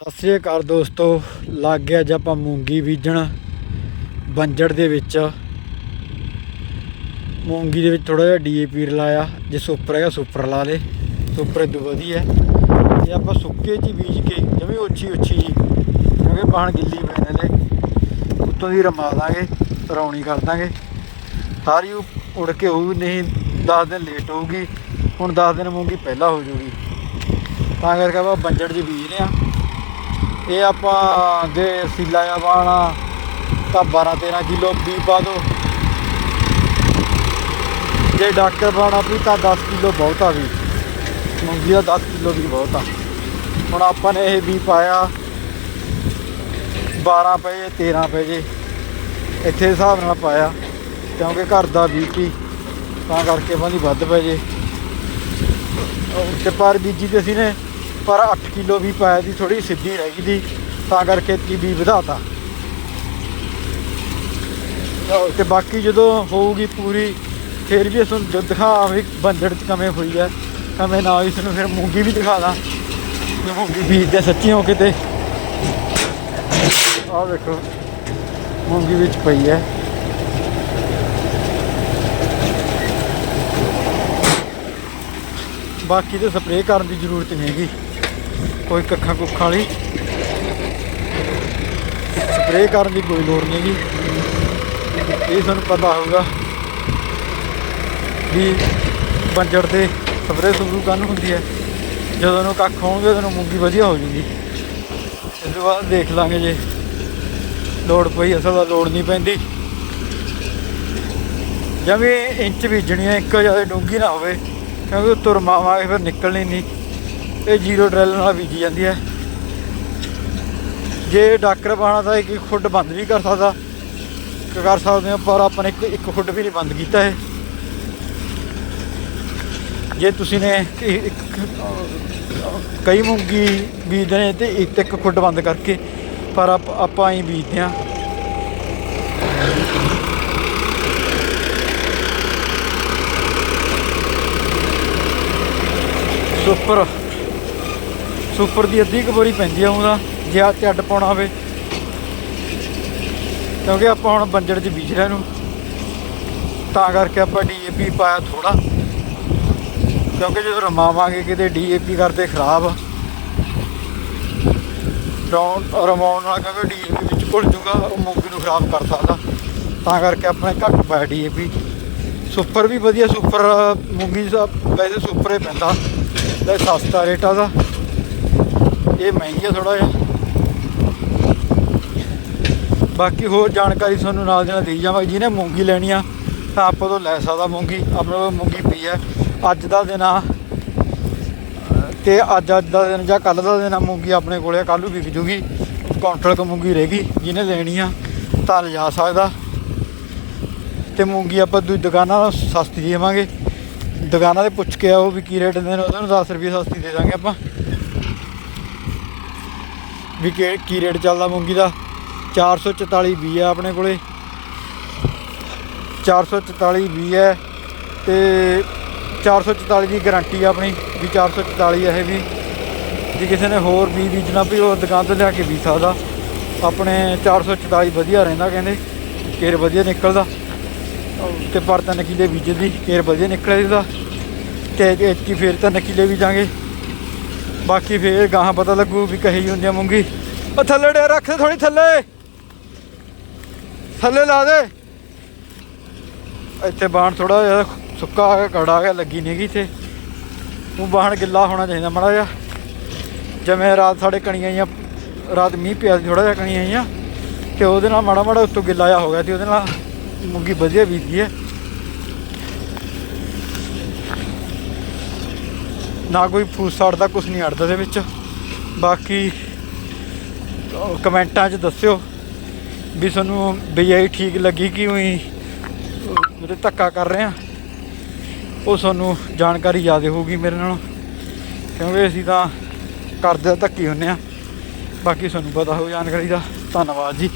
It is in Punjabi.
ਸਤਿ ਸ੍ਰੀ ਅਕਾਲ ਦੋਸਤੋ, ਲੱਗ ਗਿਆ ਅੱਜ ਆਪਾਂ ਮੂੰਗੀ ਬੀਜਣ ਬੰਜੜ ਦੇ ਵਿੱਚ। ਮੂੰਗੀ ਦੇ ਵਿੱਚ ਥੋੜਾ ਜਿਹਾ ਡੀਏਪੀ ਰਲਾਇਆ, ਜੇ ਸੁਪਰ ਹੈਗਾ ਸੁਪਰ ਲਾ ਲੇ, ਸੁਪਰ ਇਦੋਂ ਵਧੀਆ ਇਹ ਆਪਾਂ ਸੁੱਕੇ ਚ ਬੀਜ ਕੇ ਜਿਵੇਂ ਉੱਚੀ ਉੱਚੀ ਜੀ, ਕਿਉਂਕਿ ਬਾਣ ਗਿੱਲੀ ਪੈਣ ਨੇ ਉੱਤੋਂ ਦੀ ਰਮਾ ਦਾਂਗੇ, ਰੌਣੀ ਕਰ ਦਾਂਗੇ। ਸਾਰੀ ਉ- ਉੜ ਕੇ ਹੋਊ ਨਹੀਂ 10 ਦਿਨ ਲੇਟ ਹੋਊਗੀ, ਹੁਣ 10 ਦਿਨ ਮੂੰਗੀ ਪਹਿਲਾਂ ਹੋ ਜੂਗੀ ਤਾਂ ਕਰਕੇ ਆਪਾਂ ਬੰਜੜ 'ਚ ਬੀਜ ਰਹੇ ਆ ਇਹ ਆਪਾਂ ਜੇ ਸੀਲਾ ਜਾਂ ਬਾਣਾ ਤਾਂ 12 13 ਕਿਲੋ ਬੀ ਪਾ ਦੋ ਜੇ ਡਾਕਟਰ ਪਾਉਣਾ ਵੀ ਤਾਂ 10 ਕਿਲੋ ਬਹੁਤ ਆ ਵੀ। ਮੂੰਗੀ ਦਾ 10 ਕਿਲੋ ਵੀ ਬਹੁਤ ਆ। ਹੁਣ ਆਪਾਂ ਨੇ ਇਹ ਵੀ ਪਾਇਆ 12 ਪਏ 13 ਪਏ ਜੇ। ਇੱਥੇ ਹਿਸਾਬ ਨਾਲ ਪਾਇਆ, ਕਿਉਂਕਿ ਘਰ ਦਾ ਬੀਪੀ ਤਾਂ ਕਰਕੇ ਬੰਦੀ ਵੱਧ ਪਏ ਜੇ। ਤੇ ਪਰ ਬੀਜੀ ਤੇ ਅਸੀਂ ਨੇ ਪਰ 8 ਕਿਲੋ ਵੀ ਪਾਇਆ ਦੀ ਥੋੜੀ ਸਿੱਧੀ ਰਹਿ ਗਈ ਤਾਂ ਕਰਕੇ ਕੀ ਵੀ ਵਧਾਤਾ। ਉਹ ਤੇ ਬਾਕੀ ਜਦੋਂ ਹੋਊਗੀ ਪੂਰੀ, ਫਿਰ ਵੀ ਇਸ ਨੂੰ ਦਿਖਾ ਵੀ ਬੰਦੜ ਚ ਕਮੇ ਹੋਈ ਹੈ ਕਵੇਂ ਨਾ ਇਸ ਨੂੰ ਫਿਰ ਮੂੰਗੀ ਵੀ ਦਿਖਾ ਦਾਂ। ਵੀ ਮੂੰਗੀ ਬੀਜਦੇ ਸੱਚੀ ਹੋ ਕਿਤੇ ਆਹ ਦੇਖੋ ਮੂੰਗੀ ਵਿੱਚ ਪਈ ਹੈ ਬਾਕੀ ਤੇ ਸਪਰੇਅ ਕਰਨ ਦੀ ਜ਼ਰੂਰਤ ਨਹੀਂ ਹੈਗੀ। ਕੋਈ ਕੱਖਾਂ ਕੁੱਖਾਂ ਵਾਲੀ। ਸਪਰੇਅ ਕਰਨ ਦੀ ਕੋਈ ਲੋੜ ਨਹੀਂ ਹੈਗੀ ਇਹ ਤੁਹਾਨੂੰ ਪਤਾ ਹੋਊਗਾ ਵੀ ਬੰਜੜ ਤੇ ਸਪਰੇਅ ਸੁਰੂ ਕਰਨ ਹੁੰਦੀ ਹੈ। ਜਦੋਂ ਉਹਨੂੰ ਕੱਖ ਹੋਣਗੇ ਉਹਨੂੰ ਮੂੰਗੀ ਵਧੀਆ ਹੋ ਜੂਗੀ। ਇਸ ਤੋਂ ਬਾਅਦ ਦੇਖ ਲਾਂਗੇ ਜੇ ਲੋੜ ਪਈ, ਅਸਲ ਦਾ ਲੋੜ ਨਹੀਂ ਪੈਂਦੀ। ਜਿਵੇਂ ਇੰਚ ਬੀਜਣੀ ਹੈ, ਇੱਕ ਜ਼ਿਆਦਾ ਡੂੰਗੀ ਨਾ ਹੋਵੇ, ਕਿਉਂਕਿ ਉੱਤੋਂ ਰਮਾਵਾਂਗੇ ਫਿਰ ਨਿਕਲਣੀ ਨਹੀਂ। ਇਹ ਜ਼ੀਰੋ ਡਰੈਲ ਨਾਲ ਬੀਜੀ ਜਾਂਦੀ ਹੈ। ਜੇ ਡਾਕਰ ਪਾਣਾ ਤਾਂ ਇੱਕ ਇੱਕ ਫੁੱਟ ਬੰਦ ਵੀ ਕਰ ਸਕਦਾ। ਕਰ ਸਕਦੇ ਹਾਂ, ਪਰ ਆਪਾਂ ਨੇ ਇੱਕ ਇੱਕ ਫੁੱਟ ਵੀ ਨਹੀਂ ਬੰਦ ਕੀਤਾ ਹੈ ਜੇ ਤੁਸੀਂ ਨੇ ਕਈ ਮੂੰਗੀ ਬੀਜਦੇ ਨੇ ਤੇ ਇੱਕ ਇੱਕ ਫੁੱਟ ਬੰਦ ਕਰਕੇ, ਪਰ ਆਪਾਂ ਹੀ ਬੀਜਦੇ ਹਾਂ। ਸੁਪਰ। ਸੁਪਰ ਦੀ ਅੱਧੀ ਕੁ ਬੋਰੀ ਪੈਂਦੀ ਆ ਉਹਦਾ ਜੇ ਆ ਚੱਡ ਪਾਉਣਾ ਹੋਵੇ। ਕਿਉਂਕਿ ਆਪਾਂ ਹੁਣ ਬੰਜੜ 'ਚ ਬੀਜ ਰਹੇ ਨੂੰ। ਤਾਂ ਕਰਕੇ ਆਪਾਂ ਡੀਏਪੀ ਪਾਇਆ ਥੋੜਾ ਕਿਉਂਕਿ ਜਦੋਂ ਰਮਾਵਾਂਗੇ ਕਿਤੇ ਡੀਏਪੀ ਕਰਦੇ ਖਰਾਬ। ਰੌਣ, ਰਮਾਉਣ ਨਾਲ ਕਿਉਂਕਿ ਡੀਏਪੀ ਵਿੱਚ ਘੁਲ ਜੂਗਾ, ਉਹ ਮੂੰਗੀ ਨੂੰ ਖਰਾਬ ਕਰ ਸਕਦਾ। ਤਾਂ ਕਰਕੇ ਆਪਣੇ ਘੱਟ ਪਾਇਆ ਡੀਏਪੀ ਸੁਪਰ ਵੀ ਵਧੀਆ, ਸੁਪਰ ਮੂੰਗੀ ਦਾ ਵੈਸੇ ਸੁਪਰ ਹੀ ਪੈਂਦਾ। ਤੇ ਸਸਤਾ ਰੇਟ ਦਾ ਇਹ ਮਹਿੰਗੀ ਆ ਥੋੜਾ ਜਿਹਾ। ਬਾਕੀ ਹੋਰ ਜਾਣਕਾਰੀ ਤੁਹਾਨੂੰ ਨਾਲ ਦੀ ਨਾਲ ਦੇਈ ਜਾਵਾਂਗੇ। ਜਿਹਨੇ ਮੂੰਗੀ ਲੈਣੀ ਆ, ਤਾਂ ਆਪਾਂ ਤੋਂ ਲੈ ਸਕਦਾ ਮੂੰਗੀ। ਆਪਣੇ ਕੋਲ ਮੂੰਗੀ ਪਈ ਹੈ ਅੱਜ ਦਾ ਦਿਨ ਆ। ਤੇ ਅੱਜ ਅੱਜ ਦਾ ਦਿਨ ਜਾਂ ਕੱਲ ਦਾ ਦਿਨ ਆ, ਮੂੰਗੀ ਆਪਣੇ ਕੋਲੇ ਕੱਲ ਨੂੰ ਵਿਕ ਜੂਗੀ। ਕੌਂਟਲ ਕ ਮੂੰਗੀ ਰਹੇਗੀ ਜਿਹਨੇ ਲੈਣੀ ਆ, ਤਾਂ ਲਿਜਾ ਸਕਦਾ। ਤੇ ਮੂੰਗੀ ਆਪਾਂ ਦੂਜੀ ਦੁਕਾਨਾਂ ਤੋਂ ਸਸਤੀ ਦੇਵਾਂਗੇ। ਦੁਕਾਨਾਂ ਤੇ ਪੁੱਛ ਕੇ ਆਓ ਵੀ ਕੀ ਰੇਟ ਦਿੰਦੇ ਨੇ। ਉਹਨਾਂ ਨੂੰ 10 ਰੁਪਏ ਸਸਤੀ ਦੇ ਦਾਂਗੇ ਆਪਾਂ। ਵੀ ਕੀ ਕੀ ਰੇਟ ਚੱਲਦਾ ਮੂੰਗੀ ਦਾ? 444 ਬੀ ਹੈ ਆਪਣੇ ਕੋਲੇ। 444 ਵੀ ਹੈ ਤੇ 444 ਦੀ ਗਾਰੰਟੀ ਆ ਆਪਣੀ ਵੀ 444 ਇਹ ਵੀ। ਜੇ ਕਿਸੇ ਨੇ ਹੋਰ ਵੀ ਬੀਜਣਾ ਵੀ ਉਹ ਦੁਕਾਨ ਤੋਂ ਲਿਆ ਕੇ ਬੀਜ ਸਕਦਾ। ਆਪਣੇ 444 ਵਧੀਆ ਰਹਿੰਦਾ ਕਹਿੰਦੇ, ਕੇਰ ਵਧੀਆ ਨਿਕਲਦਾ। ਤੇ ਪਰ ਤਾਂ ਨਕੀਲੇ ਕਿੱਲੇ ਬੀਜਦੀ ਕੇਰ ਵਧੀਆ ਨਿਕਲਦਾ ਇਹਦਾ। ਤੇ ਐਤਕੀ ਫੇਰ ਨਕੀਲੇ ਕਿੱਲੇ ਬੀਜਾਂਗੇ। ਬਾਕੀ ਫੇਰ ਗਾਹਾਂ ਪਤਾ ਲੱਗੂ ਵੀ ਕਹੀ ਹੁੰਦੀਆਂ ਮੂੰਗੀ। ਉਹ ਥੱਲੇ ਡੇ ਰੱਖ ਥੋੜੀ ਥੱਲੇ। ਥੱਲੇ ਲਾ ਦੇ। ਇੱਥੇ ਬਾਣ ਥੋੜਾ ਜਿਹਾ ਸੁੱਕਾ ਆ ਗਿਆ, ਕੜਾ ਆ ਗਿਆ, ਲੱਗੀ ਨਹੀਂ ਗਈ ਇੱਥੇ। ਉਹ ਬਾਣ ਗਿੱਲਾ ਹੋਣਾ ਚਾਹੀਦਾ ਮਾੜਾ ਜਿਹਾ। ਜਿਵੇਂ ਰਾਤ ਸਾਡੇ ਕਣੀਆਂ ਆਈਆਂ, ਰਾਤ ਮੀਂਹ ਪਿਆ ਸੀ ਥੋੜਾ ਜਿਹਾ ਕਣੀਆਂ ਆਈਆਂ। ਤੇ ਉਹਦੇ ਨਾਲ ਮਾੜਾ ਮਾੜਾ ਉੱਤੋਂ ਗਿੱਲਾ ਜਿਹਾ ਹੋ ਗਿਆ ਤੇ ਉਹਦੇ ਨਾਲ ਮੂੰਗੀ ਵਧੀਆ ਬੀਜਦੀ ਹੈ। ਨਾ ਕੋਈ ਫੂਸ ਅੜਦਾ ਕੁਝ ਨਹੀਂ ਅੜਦਾ ਦੇ ਵਿੱਚ। ਬਾਕੀ ਕਮੈਂਟਾਂ 'ਚ ਦੱਸਿਓ ਵੀ ਤੁਹਾਨੂੰ ਬੀਆਈ ਠੀਕ ਲੱਗੀ ਕਿ ਉਹੀ ਮੇਰੇ ਧੱਕਾ ਕਰ ਰਹੇ ਆ। ਉਹ ਤੁਹਾਨੂੰ ਜਾਣਕਾਰੀ ਜ਼ਿਆਦਾ ਹੋਊਗੀ ਮੇਰੇ ਨਾਲੋਂ, ਕਿਉਂਕਿ ਅਸੀਂ ਤਾਂ ਕਰਦੇ ਧੱਕੀ ਹੁੰਨੇ ਆ। ਬਾਕੀ ਤੁਹਾਨੂੰ ਪਤਾ ਹੋ ਜਾਣਕਾਰੀ ਦਾ। ਧੰਨਵਾਦ ਜੀ।